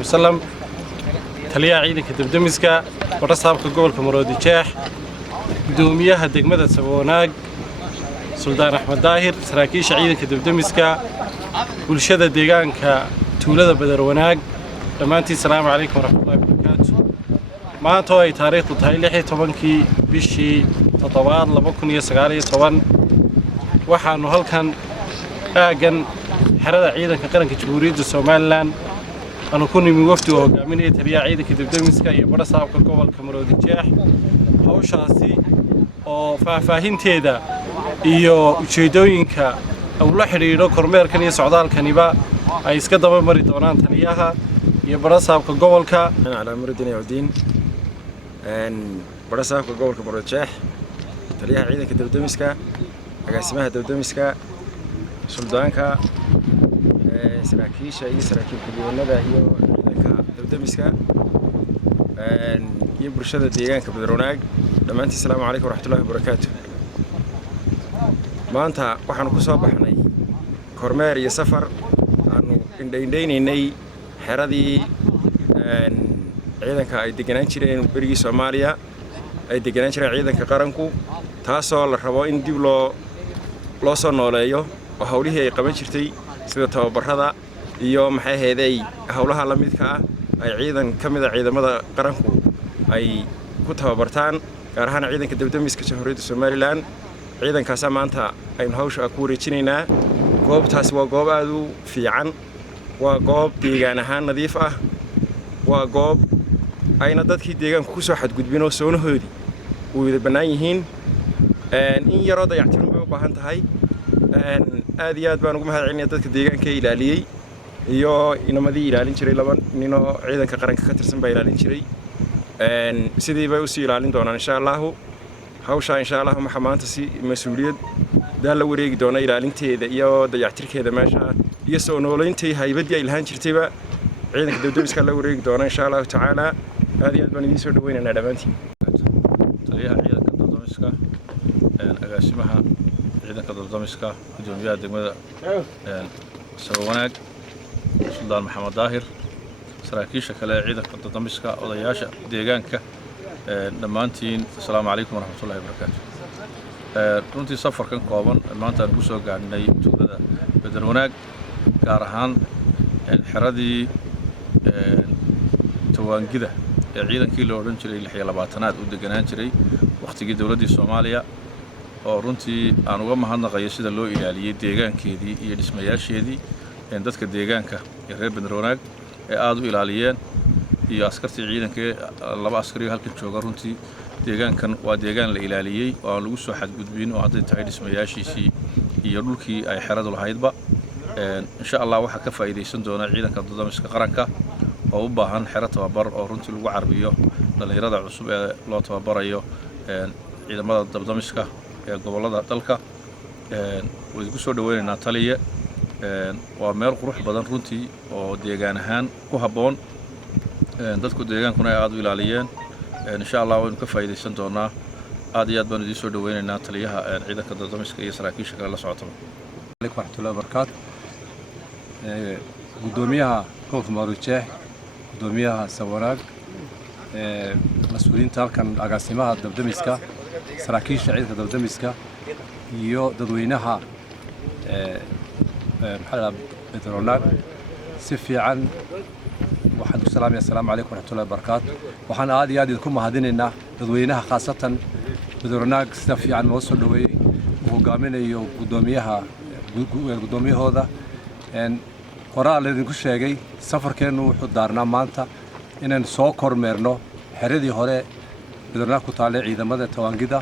وسلم تليا عيدك دبدمسكا ورصابك قبل كمرودي جاح قدوميها دقمدة سبوناق سلطان أحمد داهر سراكيش عيدك دبدمسكا والشدة ديغانك تولد بدر وناق لمانتي السلام عليكم ورحمة الله وبركاته ما توي تاريخ تهي لحي طبنكي بشي تطوار لبكن يسقاري طبن waxaanu halkan aagan xerada ciidanka qaranka Jamhuuriyadda Soomaaliland aanu ku nimi wafdi oo hogaaminaya taliyaha ciidanka dibdamiska iyo barasaabka gobolka Maroodi Jeex hawshaasi oo faahfaahinteeda iyo ujeedooyinka uu la xiriiro kormeerkan iyo socdaalkaniba ay iska daba mari doonaan taliyaha iyo barasaabka gobolka على مرودين يودين barasaabka gobolka Maroodi Jeex taliyaha ciidanka dibdamiska agaasimaha dibdamiska suldaanka saraakiisha iyo saraakiil ku-xigeenada iyo ciidanka dibdamiska iyo bulshada deegaanka Badronaag dhamaantii assalaamu calaykum waraxmatullaahi wabarakaatuh maanta waxaan ku soo baxnay kormeer iyo safar aanu indhaynay xeradii ciidanka ay deganaan jireen berigii Soomaaliya ay deganaan jireen ciidanka qaranku taasoo la rabo in dib loo soo nooleeyo oo hawlihii ay qaban jirtay sida tababarada iyo maxay ahaydey hawlaha la midka ah ay ciidan kamid ah ciidamada qaranku ay ku tababartaan gaar ahaan ciidanka dibdamiska Jamhuuriyadda Soomaaliland ciidankaas maanta aynu hawsha ku wareejinaynaa goobtaas waa goob aad u fiican waa goob deegaan ahaan nadiif ah waa goob ayna dadkii deegaanka ku soo xadgudbin oo soonahoodii u wada banaan yihiin in yaroo dayactirin bay u baahan tahay aad iyo aad baan ugu mahadcelinayaa dadka deegaanka ilaaliyay iyo inamadii ilaalin jiray laba nin oo ciidanka qaranka ka tirsan baa ilaalin jiray sidii bay u sii ilaalin doonaan insha Allah hawsha insha Allah ma maanta si mas'uuliyad la wareegi doona ilaalinteeda iyo dayactirkeeda meesha iyo soo nooleyntii haybadii ay lahaan jirtayba ciidanka dibdamiska la wareegi doona insha Allah tacaala aad iyo aad baan idin soo dhaweynaynaa dhamaantiin taliyaha ciidanka dibdamiska agaasimaha ciidanka dibdamiska gudoomiyaha degmada Sawanaag Suldaan Maxamed Daahir saraakiisha kale ciidanka dibdamiska odayaasha deegaanka dhamaantiin assalaamu calaykum waraxmatullaahi wabarakaatuh runtii safarkan kooban maanta aan ku soo gaarnay tuulada Badronaag gaar ahaan xeradii tawaangida ee ciidankii la oran jiray 26aad u deganaan jiray waqtigii dawladda Soomaaliya oo runtii aan uga mahadnaqayo sida loo ilaaliyay deegaankeedii iyo dhismayaasheedii dadka deegaanka ee reer Badronaag ee aad u ilaaliyeen iyo askartii ciidanka laba askari halkan jooga runtii deegaankan waa deegaan la ilaaliyay oo aan lagu soo xadgudbin oo hadda tahay dhismayaashiisii iyo dhulkii ay xeradu lahaydba insha Allah waxa ka faa'iideysan doona ciidanka dibdamiska qaranka oo u baahan xero tababar oo runtii lagu carbiyo dhalinyarada cusub ee loo tababarayo ciidamada dibdamiska ee gobolada dalka way isku soo dhaweynaynaa taliye waa meel qurux badan runtii oo deegaan ahaan ku haboon dadku deegaankuna aad u ilaaliyeen insha Allah waynu ka faa'iideysan doonaa aad iyo aad baan idin soo dhaweynaynaa taliyaha ciidanka dibdamiska iyo saraakiisha kale la socota عليكم ورحمة الله وبركاته قدوميها كوف ماروتشاه قدوميها سوراق مسؤولين تالكن أقاسمها دبدميسكا سراكيش عيدة دبدميسكا يو ددوينها محل بدروناق سفي عن وحد السلام يا السلام عليكم ورحمة الله وبركاته وحنا عادي لكم هذيننا ددوينها خاصة بدروناق سفي عن موصل دوي وقامين يو قدوميها guddoomiyahooda qoraal idinku sheegay safarkeenu wuxuu daarnaa maanta inaan soo kormeerno xeradii hore Badronaag ku taale ciidamada tawaangida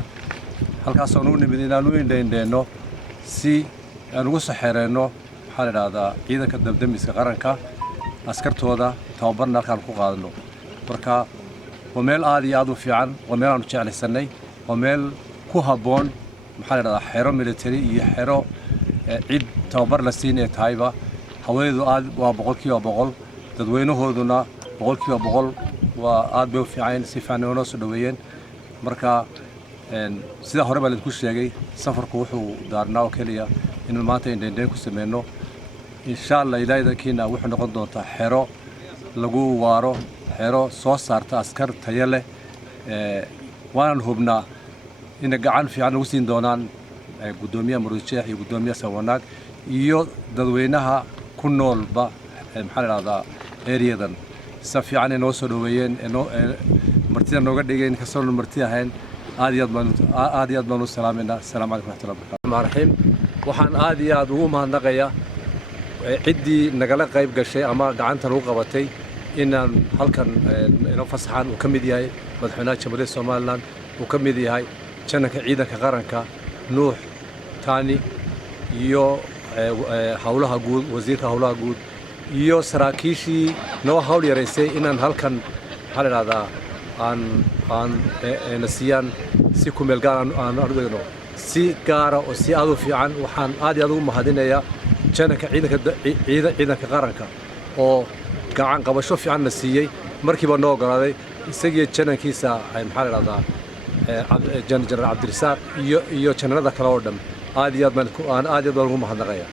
halkaas oo uu nimid inaan u indheeyno si aan ugu saxeereyno waxa la yiraahdaa ciidanka dibdamiska qaranka askartooda tababarna halkaan ku qaadano marka waa meel aad iyo aad u fiican waa meel aan jeclaysanay waa meel ku haboon waxa la yiraahdaa xero military iyo xero cid tababar la siinay tahayba haweenadu aad waa 100% dadweynahooduna 100% waa aad bay u fiican si fiican oo soo dhaweeyeen marka sida hore baa la ku sheegay safarku wuxuu daarnaa oo kaliya in maanta indheyn ku sameeyno insha Allah ilaahay kiina wuxuu noqon doontaa xero lagu waaro xero soo saarta askar tayo leh waan hubnaa in gacan fiican ugu siin doonaan gudoomiyaha Maroodijeex iyo gudoomiyaha Sawanaag iyo dadweynaha ku noolba maxaa la yiraahdaa ereyadan si fiican inoo soo dhaweeyeen martida nooga dhigeen ka soo martida ahayn aad iyo aad baan u salaameynaa. Assalaamu calaykum warahmatullahi wabarakatuh. waxaan aad iyo aad ugu mahadnaqayaa ciddii nagala qayb gashay ama gacanta lagu qabatay inaan halkan inoo fasaxaan uu ka mid yahay madaxweynaha Jamhuuriyadda Soomaaliland uu ka mid yahay jananka ciidanka qaranka Nuux Taani iyo hawlaha guud wasiirka hawlaha guud iyo saraakiishii noo hawl yaraysay inaan halkan maxaa la yiraahdaa aan nasiyaan si ku meel gaar aan ardayno si gaara oo si aad u fiican. waxaan aad iyo aad ugu mahadinayaa jananka ciidanka qaranka oo gacan qabasho fiican na siiyey markiiba noo ogolaaday isagii janankiisa maxaa la yiraahdaa General Cabdirasaaq iyo jananada kale oo dhan aad iyo aad baan ugu mahadnaqayaa.